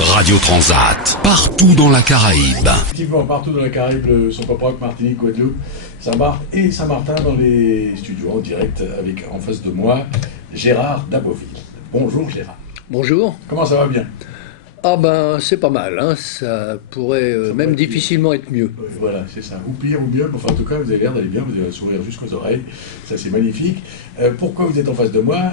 Radio Transat, partout dans la Caraïbe. Effectivement, partout dans la Caraïbe, son papa, Martinique, Guadeloupe, Saint-Barth et Saint-Martin dans les studios en direct avec en face de moi Gérard Daboville. Bonjour Gérard. Bonjour. Comment ça va bien? Ah ben c'est pas mal, hein. Ça pourrait même difficilement être mieux. Voilà, c'est ça. Ou pire ou mieux, enfin en tout cas vous avez l'air d'aller bien, vous avez un sourire jusqu'aux oreilles, ça c'est magnifique. Pourquoi vous êtes en face de moi?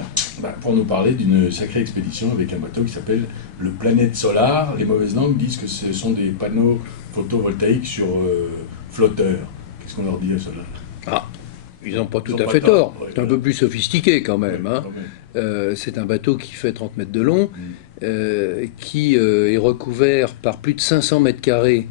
Pour nous parler d'une sacrée expédition avec un bateau qui s'appelle le Planète Solar. Les mauvaises langues disent que ce sont des panneaux photovoltaïques sur flotteurs. Qu'est-ce qu'on leur dit à cela? Ah, ils n'ont pas tout à fait tort. C'est un peu plus sophistiqué quand même. Hein. C'est un bateau qui fait 30 mètres de long, qui est recouvert par plus de 500 mètres carrés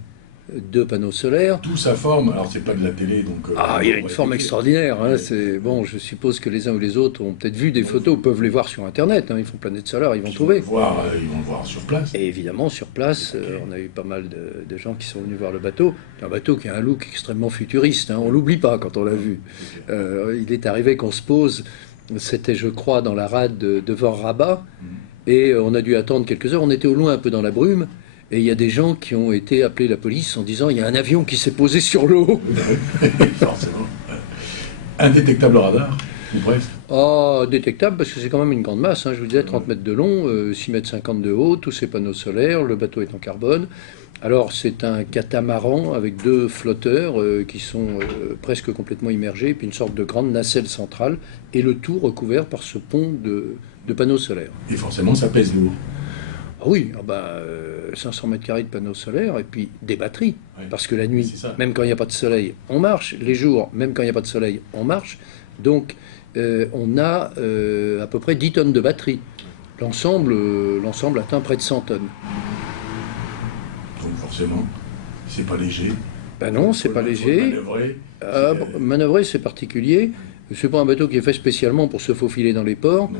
de panneaux solaires. Tout sa forme, alors c'est pas de la télé, donc... il a une forme extraordinaire. Hein, bon, je suppose que les uns ou les autres ont peut-être vu des photos, peuvent les voir sur Internet. Hein, ils font Planète Solaire, ils vont trouver. Ils vont le voir sur place. Et évidemment, sur place, on a eu pas mal de gens qui sont venus voir le bateau. C'est un bateau qui a un look extrêmement futuriste. Hein, on l'oublie pas quand on l'a vu. Il est arrivé qu'on se pose, c'était je crois dans la rade devant Rabat, et on a dû attendre quelques heures. On était au loin un peu dans la brume. Et il y a des gens qui ont été appelés la police en disant il y a un avion qui s'est posé sur l'eau. Forcément. Indétectable radar, ou presque. Détectable parce que c'est quand même une grande masse. Hein. Je vous disais 30 mètres de long, 6 mètres 50 de haut, tous ces panneaux solaires, le bateau est en carbone. Alors c'est un catamaran avec deux flotteurs qui sont presque complètement immergés, puis une sorte de grande nacelle centrale, et le tout recouvert par ce pont de panneaux solaires. Et forcément ça pèse lourd. Oui, 500 mètres carrés de panneaux solaires et puis des batteries. Oui. Parce que la nuit, même quand il n'y a pas de soleil, on marche. Les jours, même quand il n'y a pas de soleil, on marche. Donc, on a à peu près 10 tonnes de batteries. L'ensemble atteint près de 100 tonnes. Donc forcément, c'est pas léger. Ben non, c'est pas léger. Manœuvrer, c'est particulier. C'est pas un bateau qui est fait spécialement pour se faufiler dans les ports,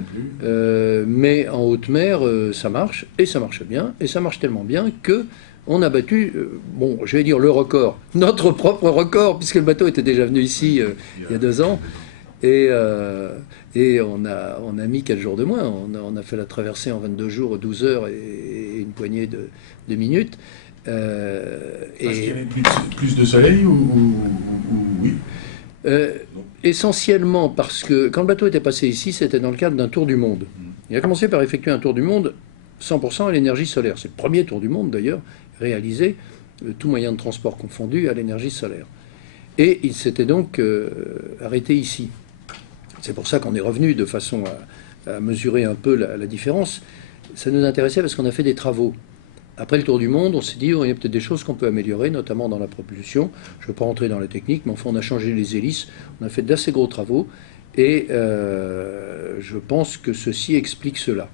mais en haute mer, ça marche, et ça marche bien, et ça marche tellement bien que on a battu, je vais dire le record, notre propre record, puisque le bateau était déjà venu ici il y a 2 ans, et on a mis 4 jours de moins. On a fait la traversée en 22 jours, 12 heures et une poignée de minutes. Parce qu'il y avait plus de soleil ou oui? Essentiellement parce que quand le bateau était passé ici, c'était dans le cadre d'un tour du monde. Il a commencé par effectuer un tour du monde 100% à l'énergie solaire. C'est le premier tour du monde d'ailleurs réalisé, tout moyen de transport confondu, à l'énergie solaire. Et il s'était donc arrêté ici. C'est pour ça qu'on est revenu de façon à mesurer un peu la différence. Ça nous intéressait parce qu'on a fait des travaux. Après le tour du monde, on s'est dit, il y a peut-être des choses qu'on peut améliorer, notamment dans la propulsion. Je ne veux pas rentrer dans les techniques, mais enfin, on a changé les hélices, on a fait d'assez gros travaux, et je pense que ceci explique cela.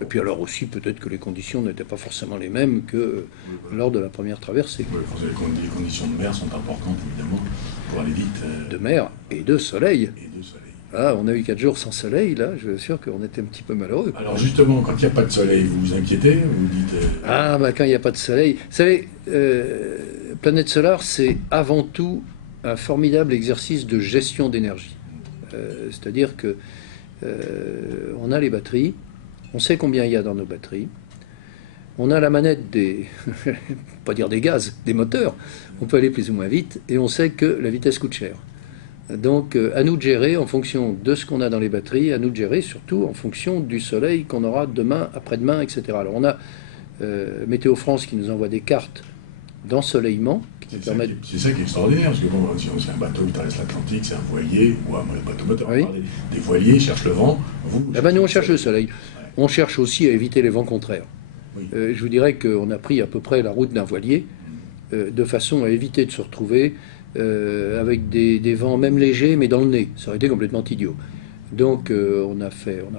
Et puis alors aussi, peut-être que les conditions n'étaient pas forcément les mêmes que lors de la première traversée. Oui, les conditions de mer sont importantes, évidemment, pour aller vite. De mer et de soleil. On a eu 4 jours sans soleil, là, je suis sûr qu'on était un petit peu malheureux. Alors justement, quand il n'y a pas de soleil, vous vous inquiétez? Vous dites... quand il n'y a pas de soleil... Vous savez, Planète Solar, c'est avant tout un formidable exercice de gestion d'énergie. C'est-à-dire que on a les batteries, on sait combien il y a dans nos batteries, on a la manette des... pas dire des gaz, des moteurs, on peut aller plus ou moins vite, et on sait que la vitesse coûte cher. Donc, à nous de gérer en fonction de ce qu'on a dans les batteries, à nous de gérer surtout en fonction du soleil qu'on aura demain, après-demain, etc. Alors, on a Météo France qui nous envoie des cartes d'ensoleillement. C'est ça qui est extraordinaire, parce que si c'est un bateau qui traverse l'Atlantique, c'est un voilier, ou un bateau moteur, des voiliers cherchent le vent. Nous, on cherche le soleil. Ouais. On cherche aussi à éviter les vents contraires. Oui. Je vous dirais qu'on a pris à peu près la route d'un voilier, de façon à éviter de se retrouver avec des vents même légers, mais dans le nez. Ça aurait été complètement idiot. Donc on n'a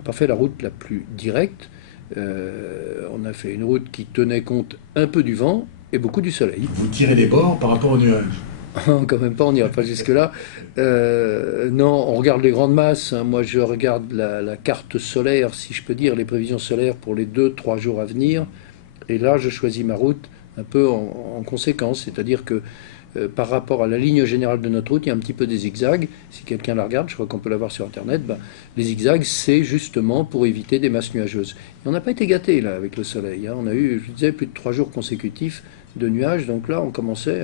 pas fait la route la plus directe. On a fait une route qui tenait compte un peu du vent et beaucoup du soleil. Vous tirez des bords par rapport aux nuages? Quand même pas, on n'ira pas jusque-là. Non, on regarde les grandes masses. Hein. Moi, je regarde la carte solaire, si je peux dire, les prévisions solaires pour les 2-3 jours à venir. Et là, je choisis ma route un peu en conséquence. C'est-à-dire que par rapport à la ligne générale de notre route, il y a un petit peu des zigzags. Si quelqu'un la regarde, je crois qu'on peut la voir sur Internet, les zigzags, c'est justement pour éviter des masses nuageuses. Et on n'a pas été gâtés là avec le soleil. On a eu, je disais, plus de 3 jours consécutifs de nuages, donc là on commençait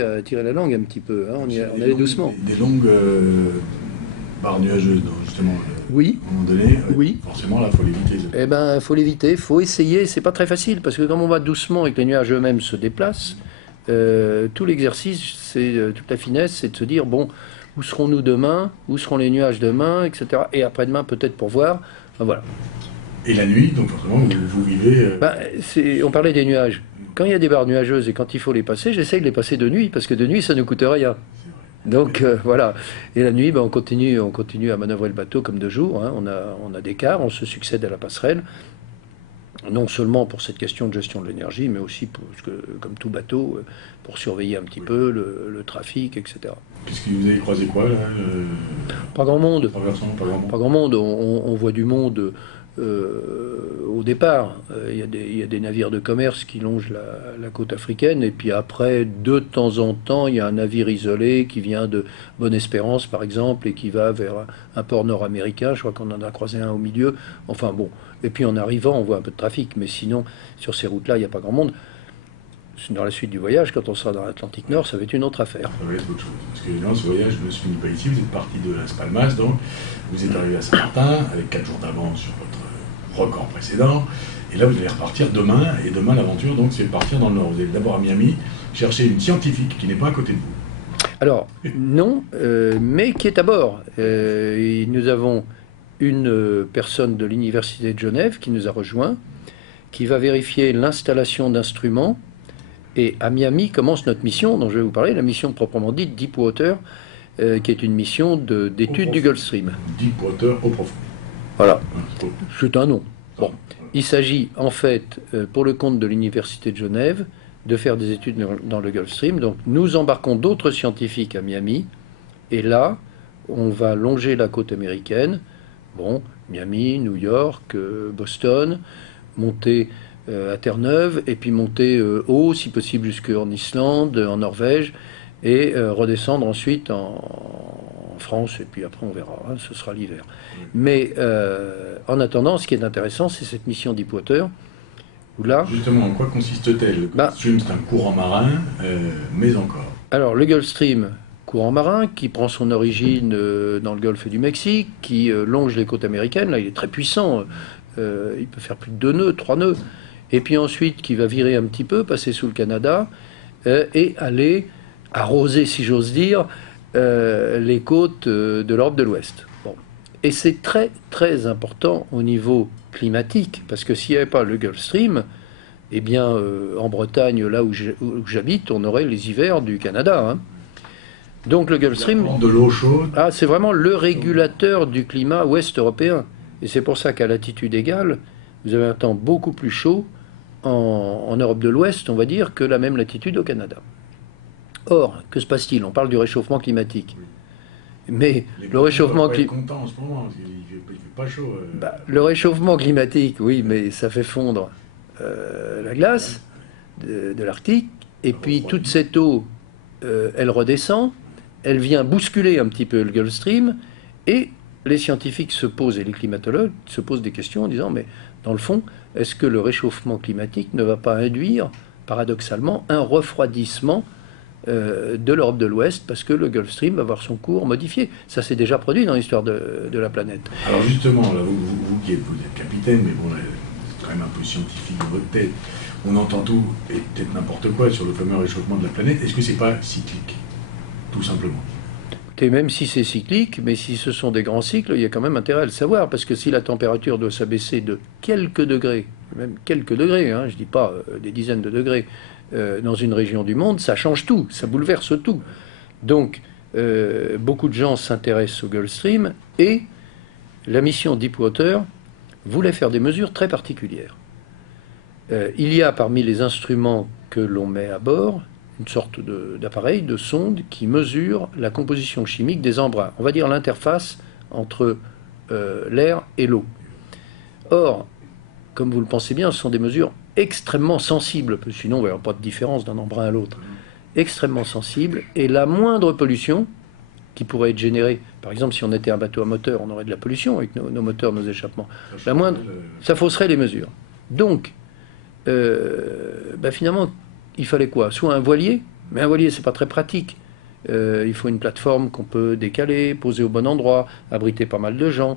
à tirer la langue un petit peu. On allait doucement. Des longues barres nuageuses, donc, justement. Oui. À un moment donné, oui. Forcément, là, il faut l'éviter. Eh bien, il faut l'éviter, il faut essayer. C'est pas très facile, parce que comme on va doucement et que les nuages eux-mêmes se déplacent, tout l'exercice, toute la finesse, c'est de se dire, bon, où serons-nous demain, où seront les nuages demain, etc. Et après-demain, peut-être pour voir. Voilà. Et la nuit, donc forcément, vous vivez... On parlait des nuages. Quand il y a des barres nuageuses et quand il faut les passer, j'essaye de les passer de nuit, parce que de nuit, ça ne coûte rien. Donc voilà. Et la nuit, on continue à manœuvrer le bateau comme de jour. On a des quarts, on se succède à la passerelle. Non seulement pour cette question de gestion de l'énergie, mais aussi, parce que, comme tout bateau, pour surveiller un petit peu le trafic, etc. Qu'est-ce que vous avez croisé quoi, là Pas grand monde. Pas grand monde. On voit du monde au départ. Il y a des navires de commerce qui longent la côte africaine, et puis après, de temps en temps, il y a un navire isolé qui vient de Bonne-Espérance, par exemple, et qui va vers un port nord-américain. Je crois qu'on en a croisé un au milieu. Enfin bon. Et puis en arrivant, on voit un peu de trafic, mais sinon, sur ces routes-là, il n'y a pas grand monde. Dans la suite du voyage, quand on sera dans l'Atlantique Nord, ça va être une autre affaire. Ça va être autre chose. Parce que dans ce voyage ne se finit pas ici. Vous êtes parti de Las Palmas, donc vous êtes arrivé à Saint-Martin avec 4 jours d'avance sur votre record précédent. Et là, vous allez repartir demain. Et demain, l'aventure, donc, c'est de partir dans le Nord. Vous allez d'abord à Miami chercher une scientifique qui n'est pas à côté de vous. Alors, non, mais qui est à bord. Et nous avons une personne de l'Université de Genève qui nous a rejoints, qui va vérifier l'installation d'instruments. Et à Miami commence notre mission, dont je vais vous parler, la mission proprement dite Deepwater, qui est une mission d'étude du Gulf Stream. Deepwater au profond. Voilà, c'est un nom. Bon. Il s'agit en fait, pour le compte de l'Université de Genève, de faire des études dans le Gulf Stream. Donc nous embarquons d'autres scientifiques à Miami, et là, on va longer la côte américaine. Bon, Miami, New York, Boston, monter à Terre-Neuve, et puis monter haut, si possible jusqu'en Islande, en Norvège, et redescendre ensuite en France, et puis après on verra, ce sera l'hiver. Mais en attendant, ce qui est intéressant, c'est cette mission Deepwater, où là... Justement, en quoi consiste-t-elle? Le Gulf Stream, c'est un courant marin, mais encore. Alors, le Gulf Stream, courant marin, qui prend son origine dans le golfe du Mexique, qui longe les côtes américaines, là il est très puissant, il peut faire plus de 2 nœuds, 3 nœuds, et puis ensuite qui va virer un petit peu, passer sous le Canada, et aller arroser, si j'ose dire, les côtes de l'Europe de l'Ouest. Bon. Et c'est très très important au niveau climatique, parce que s'il n'y avait pas le Gulf Stream, eh bien en Bretagne, là où j'habite, on aurait les hivers du Canada. Donc le Gulf Stream, de l'eau chaude. C'est vraiment le régulateur du climat ouest européen. Et c'est pour ça qu'à latitude égale, vous avez un temps beaucoup plus chaud en Europe de l'Ouest, on va dire, que la même latitude au Canada. Or, que se passe-t-il? On parle du réchauffement climatique. Mais le réchauffement climatique... le réchauffement climatique, oui, mais ça fait fondre la glace de l'Arctique, et puis toute cette eau, elle redescend, elle vient bousculer un petit peu le Gulf Stream, et les scientifiques se posent, et les climatologues se posent des questions en disant, mais dans le fond, est-ce que le réchauffement climatique ne va pas induire, paradoxalement, un refroidissement de l'Europe de l'Ouest, parce que le Gulf Stream va avoir son cours modifié. Ça s'est déjà produit dans l'histoire de la planète. Alors justement, là, vous qui êtes capitaine, mais bon, là, c'est quand même un peu scientifique dans votre tête, on entend tout et peut-être n'importe quoi sur le fameux réchauffement de la planète. Est-ce que c'est pas cyclique, tout simplement? Et même si c'est cyclique, mais si ce sont des grands cycles, il y a quand même intérêt à le savoir, parce que si la température doit s'abaisser de quelques degrés, même quelques degrés, je ne dis pas des dizaines de degrés, dans une région du monde, ça change tout, ça bouleverse tout. Donc, beaucoup de gens s'intéressent au Gulf Stream, et la mission Deepwater voulait faire des mesures très particulières. Il y a parmi les instruments que l'on met à bord une sorte d'appareil, de sonde, qui mesure la composition chimique des embruns. On va dire l'interface entre l'air et l'eau. Or, comme vous le pensez bien, ce sont des mesures extrêmement sensibles, sinon il n'y aura pas de différence d'un embrun à l'autre. extrêmement sensible, et la moindre pollution qui pourrait être générée, par exemple, si on était un bateau à moteur, on aurait de la pollution avec nos moteurs, nos échappements. Ça fausserait les mesures. Donc, finalement, il fallait quoi? Soit un voilier, mais un voilier, c'est pas très pratique. Il faut une plateforme qu'on peut décaler, poser au bon endroit, abriter pas mal de gens,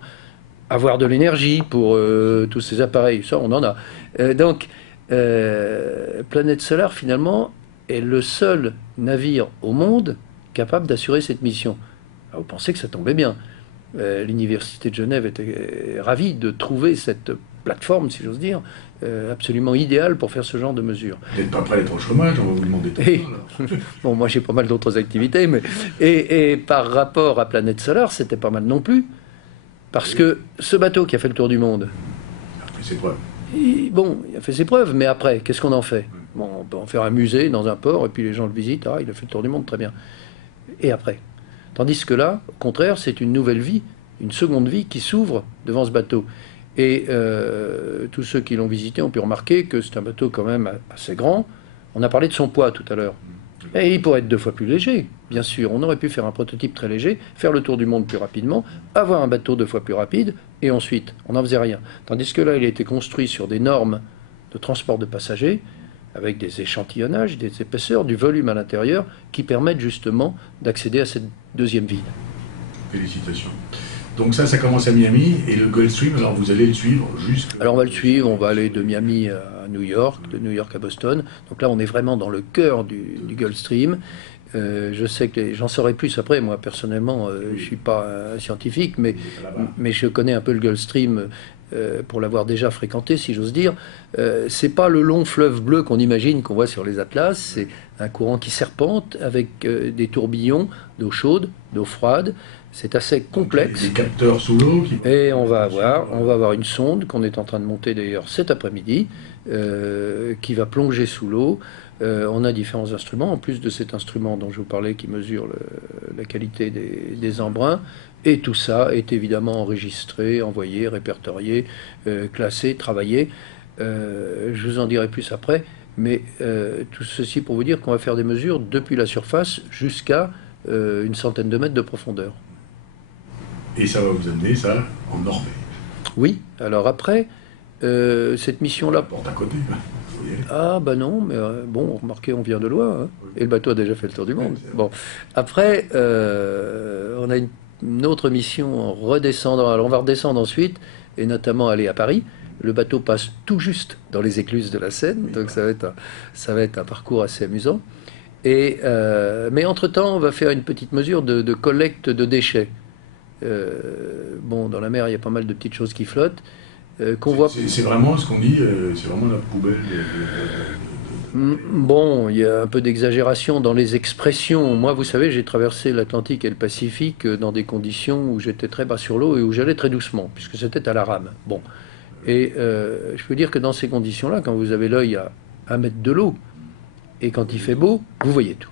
avoir de l'énergie pour tous ces appareils. Ça, on en a. Donc, Planète Solaire, finalement, est le seul navire au monde capable d'assurer cette mission. Alors, vous pensez que ça tombait bien. L'Université de Genève était ravie de trouver cette plateforme, si j'ose dire, absolument idéale pour faire ce genre de mesures. Vous n'êtes pas prêt d'être au chômage, on va vous demander tout ça. Bon, moi j'ai pas mal d'autres activités, mais et par rapport à Planète Solaire, c'était pas mal non plus, parce que ce bateau qui a fait le tour du monde, Il a fait ses preuves. il a fait ses preuves, mais après, qu'est-ce qu'on en fait? Bon, on peut en faire un musée dans un port, et puis les gens le visitent, il a fait le tour du monde, très bien. Et après? Tandis que là, au contraire, c'est une nouvelle vie, une seconde vie qui s'ouvre devant ce bateau. Et tous ceux qui l'ont visité ont pu remarquer que c'est un bateau quand même assez grand. On a parlé de son poids tout à l'heure. Et il pourrait être 2 fois plus léger, bien sûr. On aurait pu faire un prototype très léger, faire le tour du monde plus rapidement, avoir un bateau 2 fois plus rapide, et ensuite, on n'en faisait rien. Tandis que là, il a été construit sur des normes de transport de passagers, avec des échantillonnages, des épaisseurs, du volume à l'intérieur, qui permettent justement d'accéder à cette deuxième vie. Félicitations. Donc ça commence à Miami, et le Gulfstream, alors vous allez le suivre jusqu'à... Alors on va le suivre, on va aller de Miami à New York, de New York à Boston. Donc là on est vraiment dans le cœur du Gulfstream. Je sais que j'en saurai plus après, moi personnellement, je ne suis pas un scientifique, mais je connais un peu le Gulfstream pour l'avoir déjà fréquenté, si j'ose dire. C'est pas le long fleuve bleu qu'on imagine, qu'on voit sur les atlas, c'est un courant qui serpente avec des tourbillons d'eau chaude, d'eau froide. C'est assez complexe. Des capteurs sous l'eau. Et on va avoir une sonde qu'on est en train de monter d'ailleurs cet après-midi, qui va plonger sous l'eau. On a différents instruments, en plus de cet instrument dont je vous parlais qui mesure la qualité des embruns. Et tout ça est évidemment enregistré, envoyé, répertorié, classé, travaillé. Je vous en dirai plus après. Mais tout ceci pour vous dire qu'on va faire des mesures depuis la surface jusqu'à une centaine de mètres de profondeur. Et ça va vous amener, ça, en Norvège. Oui, alors après, cette mission-là... Porte à côté, Ah, bah non, mais bon, remarquez, on vient de loin, hein, et le bateau a déjà fait le tour du monde. Bon, après, on a une autre mission en redescendant. Alors, on va redescendre ensuite, et notamment aller à Paris. Le bateau passe tout juste dans les écluses de la Seine, donc ça va être un parcours assez amusant. Mais entre-temps, on va faire une petite mesure de collecte de déchets. Dans la mer, il y a pas mal de petites choses qui flottent. C'est vraiment ce qu'on dit, c'est vraiment la poubelle. Bon, il y a un peu d'exagération dans les expressions. Moi, vous savez, j'ai traversé l'Atlantique et le Pacifique dans des conditions où j'étais très bas sur l'eau et où j'allais très doucement, puisque c'était à la rame. Bon. Et je peux dire que dans ces conditions-là, quand vous avez l'œil à 1 mètre de l'eau, et quand il fait beau, vous voyez tout.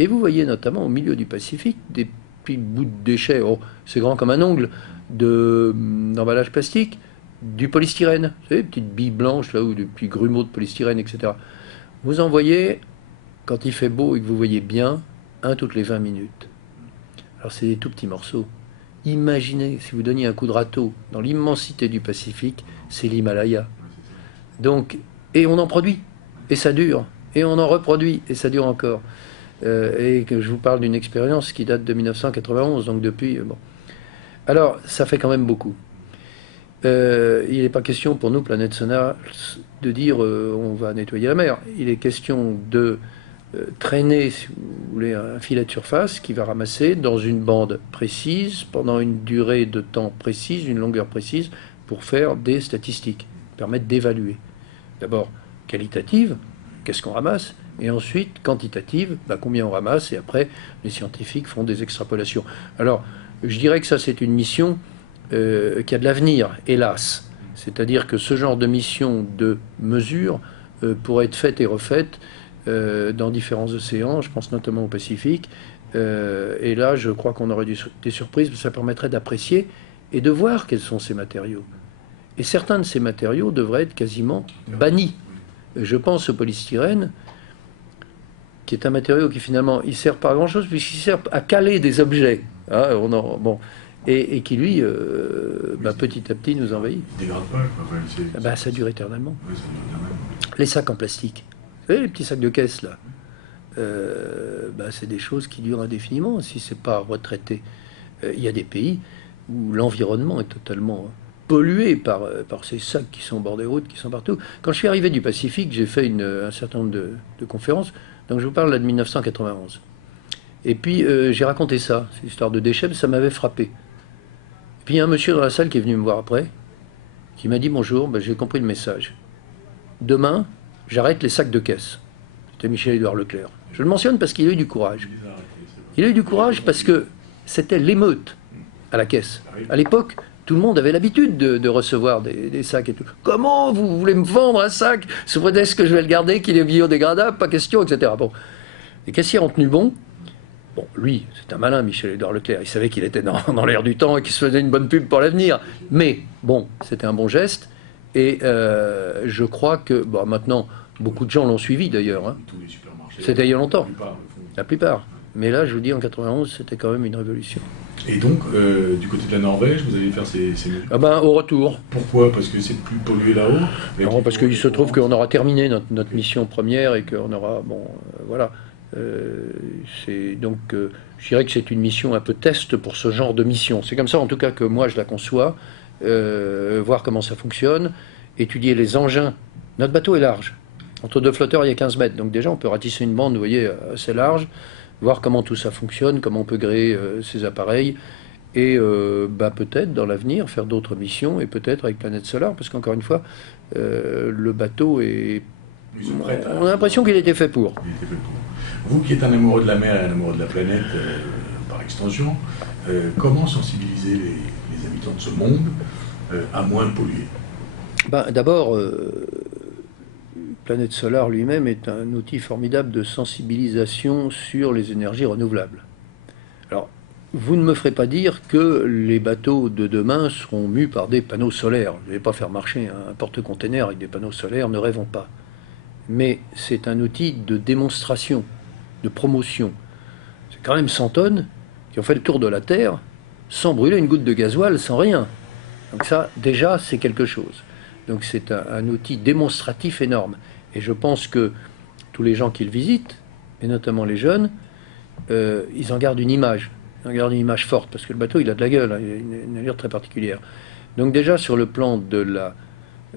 Et vous voyez notamment au milieu du Pacifique des petits bouts de déchets, c'est grand comme un ongle, d'emballage plastique, du polystyrène, vous savez, petites billes blanches là, ou des petits grumeaux de polystyrène, etc. Vous en voyez, quand il fait beau et que vous voyez bien, un toutes les 20 minutes. Alors c'est des tout petits morceaux. Imaginez, si vous donniez un coup de râteau dans l'immensité du Pacifique, c'est l'Himalaya. Donc, et on en produit, et ça dure, et on en reproduit, et ça dure encore. Et que je vous parle d'une expérience qui date de 1991, donc depuis... bon. Alors, ça fait quand même beaucoup. Il n'est pas question pour nous, Planète Solaire, de dire on va nettoyer la mer. Il est question de traîner, si vous voulez, un filet de surface qui va ramasser dans une bande précise, pendant une durée de temps précise, une longueur précise, pour faire des statistiques, permettre d'évaluer. D'abord, qualitative, qu'est-ce qu'on ramasse, et ensuite, quantitative, combien on ramasse, et après, les scientifiques font des extrapolations. Alors, je dirais que ça, c'est une mission qui a de l'avenir, hélas. C'est-à-dire que ce genre de mission de mesure pourrait être faite et refaite dans différents océans, je pense notamment au Pacifique. Et là, je crois qu'on aurait des surprises, ça permettrait d'apprécier et de voir quels sont ces matériaux. Et certains de ces matériaux devraient être quasiment bannis. Je pense au polystyrène, qui est un matériau qui finalement, il sert pas à grand-chose, puisqu'il sert à caler des objets. Hein, bon. Et qui, lui, petit à petit, nous envahit. Il ne dégrade pas, quoi. Ça dure éternellement. Oui, ça dure éternellement. Les sacs en plastique, vous savez, les petits sacs de caisse, là, c'est des choses qui durent indéfiniment si c'est pas retraité. Il y a des pays où l'environnement est totalement pollué par ces sacs qui sont au bord des routes, qui sont partout. Quand je suis arrivé du Pacifique, j'ai fait un certain nombre de conférences, donc je vous parle là de 1991. Et puis j'ai raconté ça, cette histoire de déchets, ça m'avait frappé. Et puis il y a un monsieur dans la salle qui est venu me voir après, qui m'a dit bonjour, j'ai compris le message. Demain, j'arrête les sacs de caisse. C'était Michel-Édouard Leclerc. Je le mentionne parce qu'il a eu du courage. Il a eu du courage parce que c'était l'émeute à la caisse. À l'époque, tout le monde avait l'habitude de recevoir des sacs et tout. Comment vous voulez me vendre un sac sous prétexte que je vais le garder, qu'il est biodégradable, pas question, etc. Bon, les caissiers ont tenu bon. Bon, lui, c'est un malin, Michel-Édouard Leclerc. Il savait qu'il était dans l'air du temps et qu'il se faisait une bonne pub pour l'avenir. Mais, bon, c'était un bon geste. Et je crois que, maintenant, beaucoup de gens l'ont suivi d'ailleurs. Hein. C'était il y a longtemps. La plupart. Mais là, je vous dis, en 91, c'était quand même une révolution. Et donc, du côté de la Norvège, vous allez faire ces mesures? Au retour. Pourquoi? Parce que c'est plus pollué là-haut? Non, parce qu'il se trouve qu'on aura terminé notre mission première et qu'on aura... voilà. Donc, je dirais que c'est une mission un peu test pour ce genre de mission. C'est comme ça, en tout cas, que moi, je la conçois. Voir comment ça fonctionne, étudier les engins. Notre bateau est large. Entre deux flotteurs, il y a 15 mètres. Donc déjà, on peut ratisser une bande, vous voyez, assez large, voir comment tout ça fonctionne, comment on peut gréer ces appareils, et peut-être, dans l'avenir, faire d'autres missions, et peut-être avec Planète Solar, parce qu'encore une fois, le bateau est... On a l'impression qu'il était fait pour. Vous qui êtes un amoureux de la mer et un amoureux de la planète, par extension, comment sensibiliser les habitants de ce monde à moins polluer? D'abord, Planète Solar lui-même est un outil formidable de sensibilisation sur les énergies renouvelables. Alors, vous ne me ferez pas dire que les bateaux de demain seront mus par des panneaux solaires. Je ne vais pas faire marcher un porte-container avec des panneaux solaires, ne rêvons pas. Mais c'est un outil de démonstration, de promotion. C'est quand même 100 tonnes qui ont fait le tour de la Terre sans brûler une goutte de gasoil, sans rien. Donc ça, déjà, c'est quelque chose. Donc c'est un outil démonstratif énorme. Et je pense que tous les gens qui le visitent, et notamment les jeunes, ils en gardent une image. Ils en gardent une image forte, parce que le bateau, il a de la gueule, hein, il a une allure très particulière. Donc déjà, sur le plan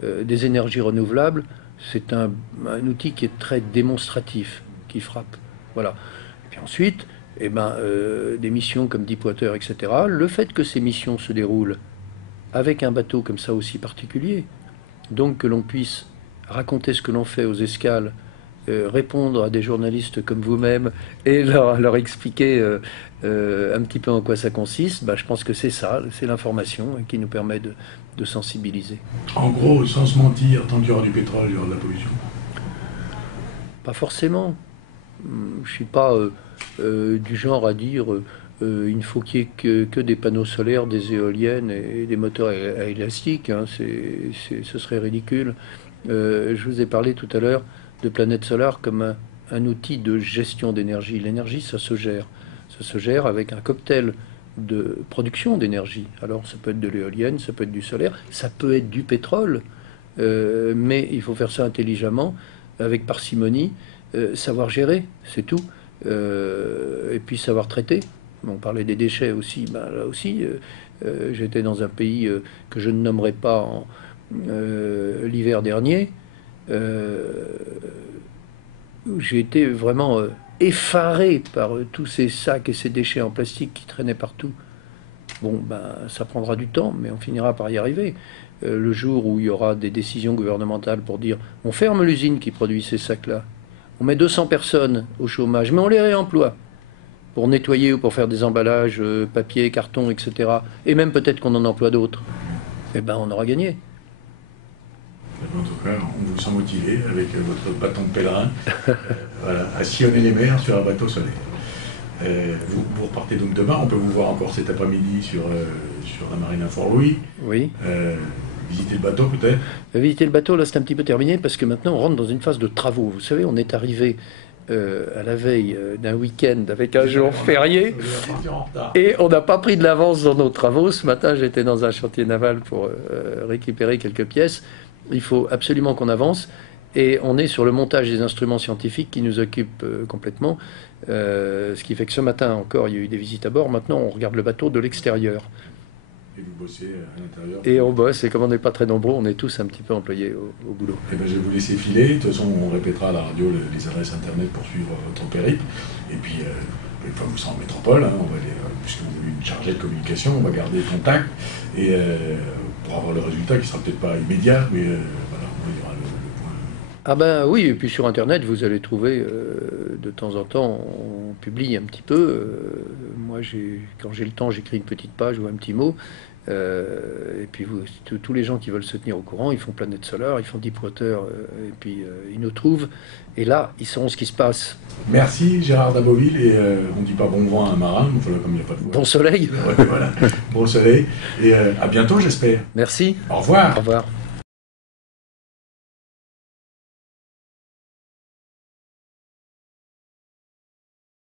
des énergies renouvelables, c'est un outil qui est très démonstratif, qui frappe. Voilà. Et puis ensuite, des missions comme Deepwater, etc., le fait que ces missions se déroulent avec un bateau comme ça aussi particulier, donc que l'on puisse raconter ce que l'on fait aux escales, répondre à des journalistes comme vous-même et leur expliquer un petit peu en quoi ça consiste, je pense que c'est ça, c'est l'information qui nous permet de sensibiliser. En gros, sans se mentir, tant qu'il y aura du pétrole, il y aura de la pollution? Pas forcément. Je ne suis pas du genre à dire il ne faut qu'il y ait que des panneaux solaires, des éoliennes et des moteurs à élastique. Hein, ce serait ridicule. Je vous ai parlé tout à l'heure de Planète Solar comme un outil de gestion d'énergie. L'énergie, ça se gère. Ça se gère avec un cocktail de production d'énergie. Alors, ça peut être de l'éolienne, ça peut être du solaire, ça peut être du pétrole, mais il faut faire ça intelligemment, avec parcimonie, savoir gérer, c'est tout, et puis savoir traiter. On parlait des déchets aussi, là aussi, j'étais dans un pays que je ne nommerai pas l'hiver dernier, où j'ai été vraiment effaré par tous ces sacs et ces déchets en plastique qui traînaient partout. Bon, ça prendra du temps, mais on finira par y arriver. Le jour où il y aura des décisions gouvernementales pour dire on ferme l'usine qui produit ces sacs-là, on met 200 personnes au chômage, mais on les réemploie pour nettoyer ou pour faire des emballages, papier, carton, etc. Et même peut-être qu'on en emploie d'autres. On aura gagné. En tout cas, on vous sent motivé avec votre bâton de pèlerin à sillonner les mers sur un bateau solaire. Vous repartez donc demain, on peut vous voir encore cet après-midi sur la marine à Fort-Louis. Oui. Visiter le bateau peut-être? Visiter le bateau, là c'est un petit peu terminé parce que maintenant on rentre dans une phase de travaux. Vous savez, on est arrivé à la veille d'un week-end avec un jour férié. Et on n'a pas pris de l'avance dans nos travaux. Ce matin, j'étais dans un chantier naval pour récupérer quelques pièces. Il faut absolument qu'on avance. Et on est sur le montage des instruments scientifiques qui nous occupe complètement. Ce qui fait que ce matin encore, il y a eu des visites à bord. Maintenant, on regarde le bateau de l'extérieur. Et vous bossez à l'intérieur. Et on bosse, et comme on n'est pas très nombreux, on est tous un petit peu employés au boulot. Eh ben, je vais vous laisser filer. De toute façon, on répétera à la radio les adresses internet pour suivre votre périple. Et puis, enfin, vous serez en métropole, hein, on va puisque vous avez une chargée de communication, on va garder contact. Et pour avoir le résultat qui sera peut-être pas immédiat, mais voilà, il y aura le point. Ah ben oui, et puis sur Internet, vous allez trouver, de temps en temps, on publie un petit peu. Moi, quand j'ai le temps, j'écris une petite page ou un petit mot. Et puis tous les gens qui veulent se tenir au courant, ils font Planète Solaire, ils font Deepwater, et puis ils nous trouvent. Et là, ils sauront ce qui se passe. Merci Gérard Daboville, et on ne dit pas bon vent à un marin, mais voilà, comme il n'y a pas de vent. Bon soleil. Ouais, voilà, bon soleil, et à bientôt j'espère. Merci. Au revoir. Au revoir.